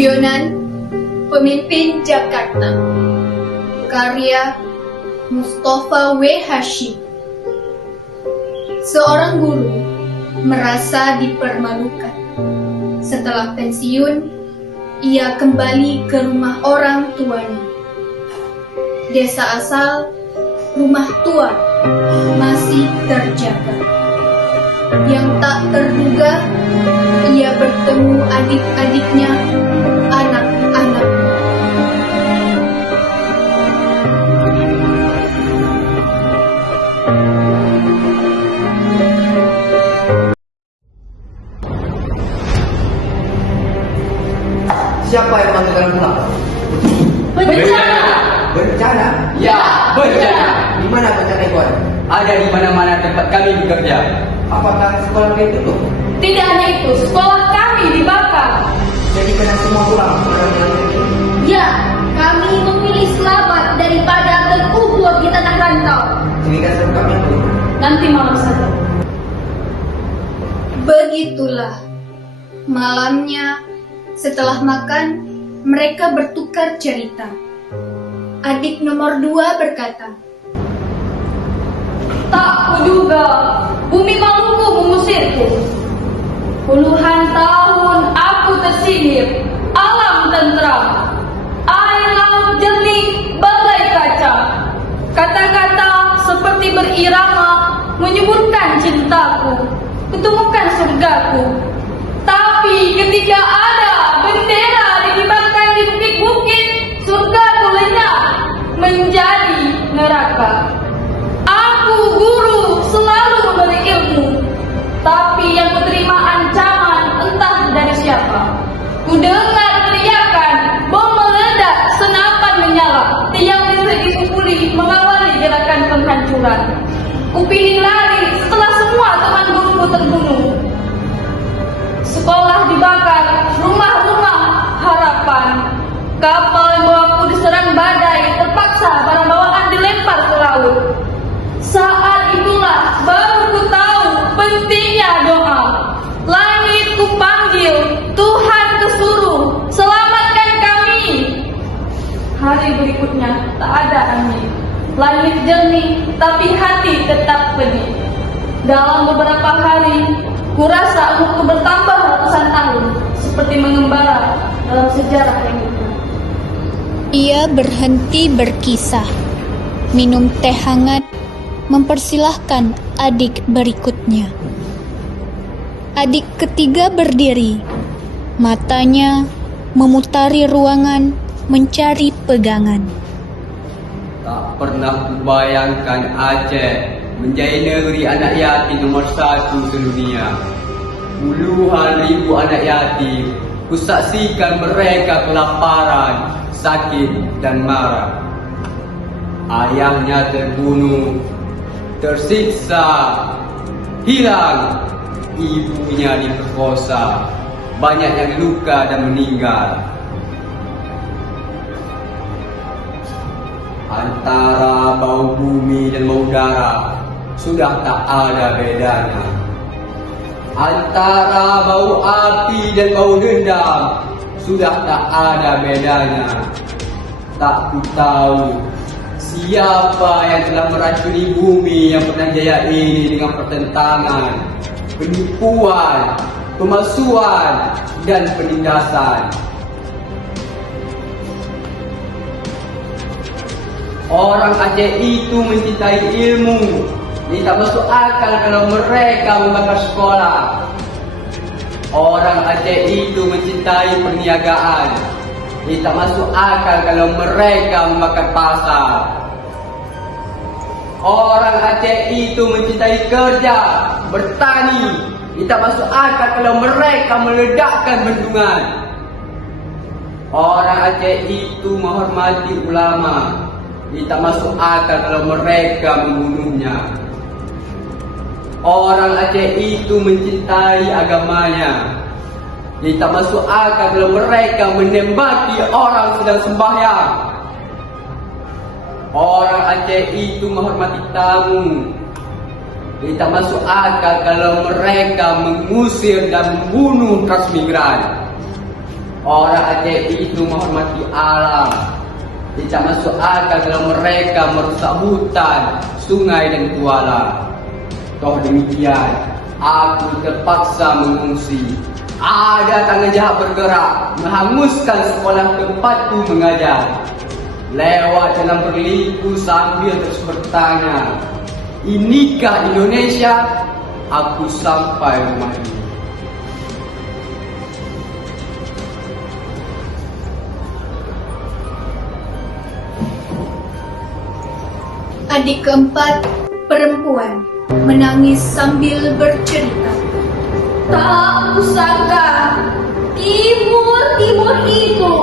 Guyonan Pemimpin Jakarta, karya Mustafa W. Hashim. Seorang guru merasa dipermalukan. Setelah pensiun, ia kembali ke rumah orang tuanya. Desa asal, rumah tua masih terjaga. Yang tak terduga, ia bertemu adik-adiknya, anak-anaknya. Siapa yang manggil kalian pulang? Bencana! Bencana? Ya, bencana! Di mana bencana itu ada? Ada di mana-mana tempat kami bekerja. Apakah sekolah kalian tutup? Tidak hanya itu, sekolah kami dibakar. Jadi kalian semua pulang? Ya, kami memilih selamat daripada terkubur di tanah rantau. Cerita seru kami itu. Nanti malam saja. Begitulah malamnya, setelah makan, mereka bertukar cerita. Adik nomor 2 berkata, Tak kuduga, bumi Maluku mengusirku. Puluhan tahun aku tersihir, alam tentram, air laut jernih bagai kaca. Kata-kata seperti berirama menyebutkan cintaku, kutemukan surgaku. Tapi ketika ada bendera dikibarkan di bukit-bukit, surgaku lenyap menjadi neraka. Aku guru selalu berilmu, tapi yang menerima ancaman entah dari siapa. Ku dengar teriakan, bom meledak, senapan menyala, tiang listrik dipukuli mengawali gerakan penghancuran. Ku pilih lari setelah semua teman guruku terbunuh. Sekolah dibakar, rumah-rumah harapan. Kapal yang bawaku diserang badai, terpaksa barang bawaan dilempar ke laut. Saat itulah baru ku tahu pentingnya doa. Langit ku panggil, Tuhan kesuruh, selamatkan kami. Hari berikutnya tak ada angin. Langit jernih, tapi hati tetap pedih. Dalam beberapa hari, ku rasa umurku bertambah ratusan tahun, seperti mengembara dalam sejarah yang hitam. ia berhenti berkisah, minum teh hangat, mempersilahkan adik berikutnya. Adik ketiga berdiri, matanya memutari ruangan, mencari pegangan. Tak pernah kubayangkan Aceh menjadi negeri anak yatim nomor 1 sedunia. Puluhan ribu anak yatim, kusaksikan mereka kelaparan, sakit dan marah. Ayahnya terbunuh, tersiksa, hilang. Ibunya diperkosa, banyak yang luka dan meninggal. Antara bau bumi dan bau darah sudah tak ada bedanya. Antara bau api dan bau dendam sudah tak ada bedanya. Tak ku tahu siapa yang telah meracuni bumi yang pernah jaya ini dengan pertentangan, penipuan, pemalsuan, dan penindasan. Orang Aceh itu mencintai ilmu. Ini tak masuk akal kalau mereka membakar sekolah. Orang Aceh itu mencintai perniagaan. Ini tak masuk akal kalau mereka membakar pasar. Orang Aceh itu mencintai kerja, bertani. Ini tak masuk akal kalau mereka meledakkan bendungan. Orang Aceh itu menghormati ulama. Ini tak masuk akal kalau mereka membunuhnya. Orang Aceh itu mencintai agamanya. Ini tak masuk akal kalau mereka menembaki orang sedang sembahyang. Orang Aceh itu menghormati tamu. Ini tak masuk akal kalau mereka mengusir dan membunuh transmigran. Orang Aceh itu menghormati alam. Tidak masuk akal kalau mereka merusak hutan, sungai dan kuala. Toh demikian, aku terpaksa mengungsi. Ada tangan jahat bergerak, menghanguskan sekolah tempatku mengajar. Lewat jalan berliku sambil terus bertanya, inikah Indonesia? Aku sampai rumah ini. Adik keempat, perempuan, menangis sambil bercerita. Tak kusangka Timur itu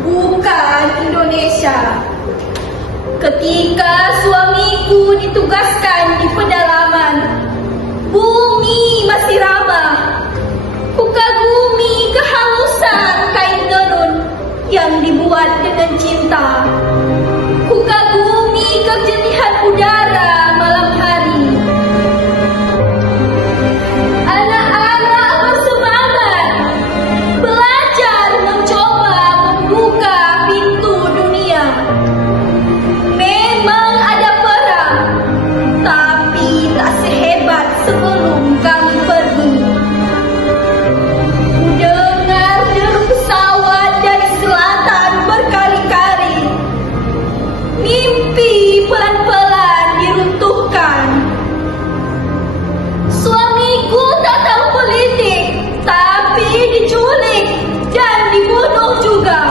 bukan Indonesia. Ketika suamiku ditugaskan di pedalaman, bumi masih ramah. Kukagumi kehalusan kain tenun yang dibuat dengan cinta. Kukagumi kejernihan udara malam hari. Anak-anak bersemangat belajar mencoba membuka pintu dunia. Memang ada perang, tapi tak sehebat sebelum kami pergi. Dengar deru pesawat dari selatan berkali-kali. Mimpi pelan-pelan diruntuhkan. Suamiku tak tahu politik, tapi diculik dan dibunuh juga.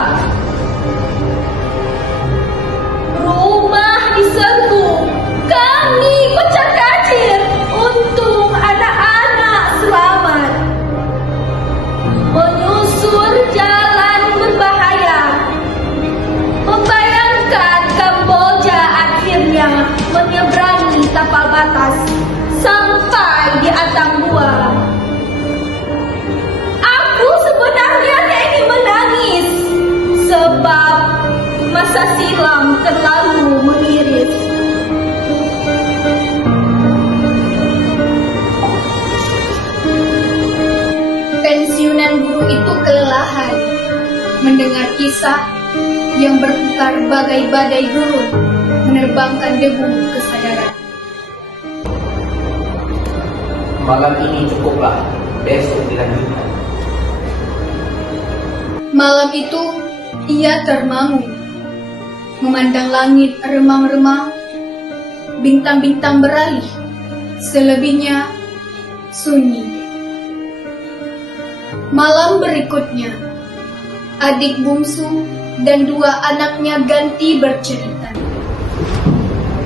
Rumah diserbu, kami pecah kacir. Untung anak-anak selamat. Menyusur jalan berbahaya. Membayangkan Kamboja akhirnya menyeberangi tapal batas sampai di Atambua. Aku sebenarnya tak ingin menangis sebab masa silam terlalu mengiris. Pensiunan guru itu kelelahan mendengar kisah yang berputar bagai badai gurun, menerbangkan debu kesadaran. Malam ini cukuplah, besok dilanjutkan. Malam itu ia termangu, memandang langit remang-remang, bintang-bintang beralih, selebihnya sunyi. Malam berikutnya, adik bungsu dan dua anaknya ganti bercerita.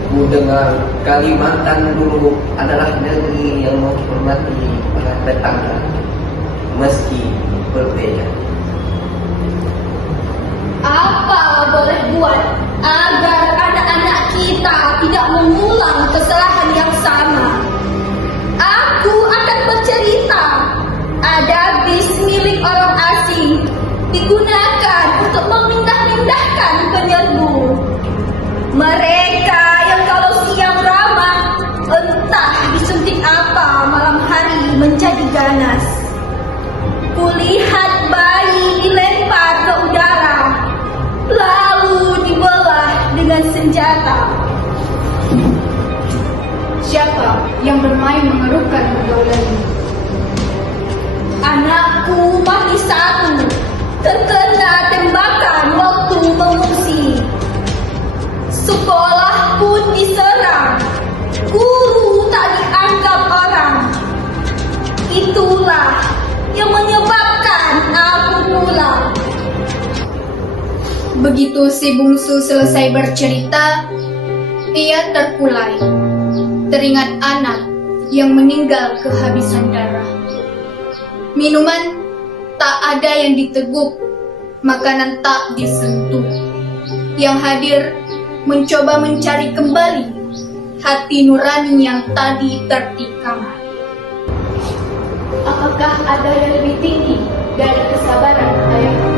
Ku dengar Kalimantan dulu adalah negeri yang menghormati para tetangga, meski berbeda. Apa boleh buat agar anak-anak kita tidak mengulang kesalahan yang sama? Aku akan bercerita. Ada bis milik orang asing digunakan untuk memindah-mindahkan penyerbu. Mereka yang kalau siang ramah, entah disuntik apa malam hari menjadi ganas. Kulihat bayi dilempar ke udara, lalu dibelah dengan senjata. Siapa yang bermain mengerukan pergaulan ini? Anakku mati satu, terkena tembakan waktu mengungsi. Sekolah pun diserang, guru tak dianggap orang. Itulah yang menyebabkan aku pulang. Begitu si bungsu selesai bercerita, ia terkulai, teringat anak yang meninggal kehabisan darah. Minuman tak ada yang diteguk, makanan tak disentuh. Yang hadir mencoba mencari kembali hati nurani yang tadi tertikam. Apakah ada yang lebih tinggi dari kesabaran ayahku?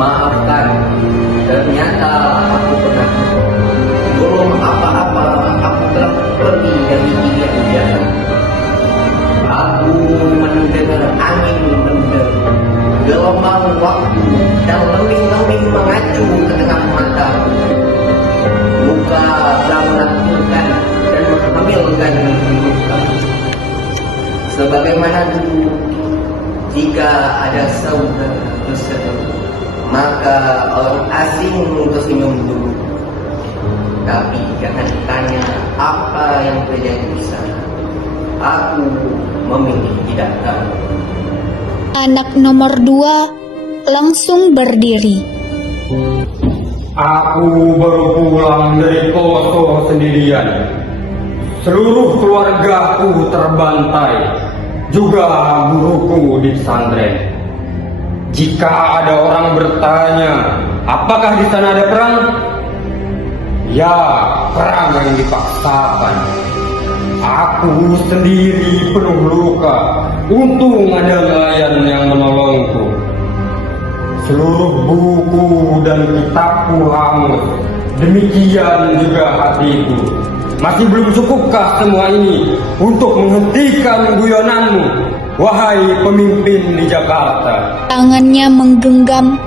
Maafkan, ternyata aku pernah belum apa-apa, aku telah pergi dari dunia biasa. Aku mendengar angin mataku. Luka telah menakutkan dan menghamilkan luka. Sebagaimana dulu, jika ada saudara berseru, maka orang asing tersenyum dulu. Tapi jangan tanya apa yang terjadi di sana. Aku memilih tidak tahu. Anak nomor 2 langsung berdiri. Aku baru pulang dari Poso sendirian. Seluruh keluargaku terbantai, juga guruku di pesantren. Jika ada orang bertanya, apakah di sana ada perang? Ya, perang yang dipaksakan. Aku sendiri penuh luka. Untung ada nelayan yang menolongku. Seluruh buku dan kitabku hangus. Demikian juga hatiku. Masih belum cukupkah semua ini untuk menghentikan guyonanmu, wahai pemimpin di Jakarta? Tangannya menggenggam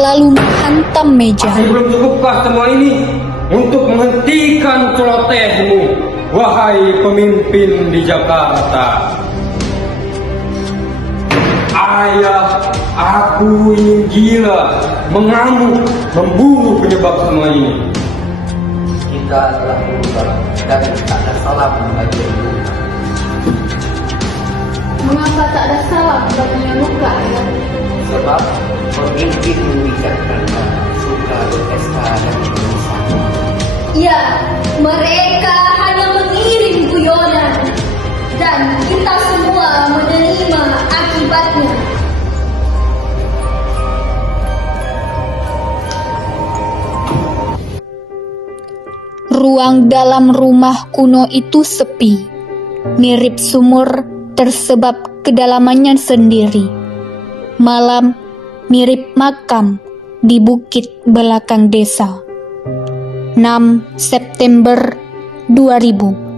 lalu menghantam meja. Masih belum cukupkah semua ini untuk menghentikan celotehmu, wahai pemimpin di Jakarta? Ayah, aku ini gila, mengamuk, membunuh penyebab semua ini. Kita telah berubah dan tak ada salah bagi luka. Mengapa tak ada salah baginya luka, ayah? Sebab pemimpin bijaksana suka berpesta dan berpisah. Ya, mereka hanya mengirim guyonan dan kita semua menerima akibatnya. Ruang dalam rumah kuno itu sepi, mirip sumur tersebab kedalamannya sendiri. Malam mirip makam di bukit belakang desa. 6 September 2000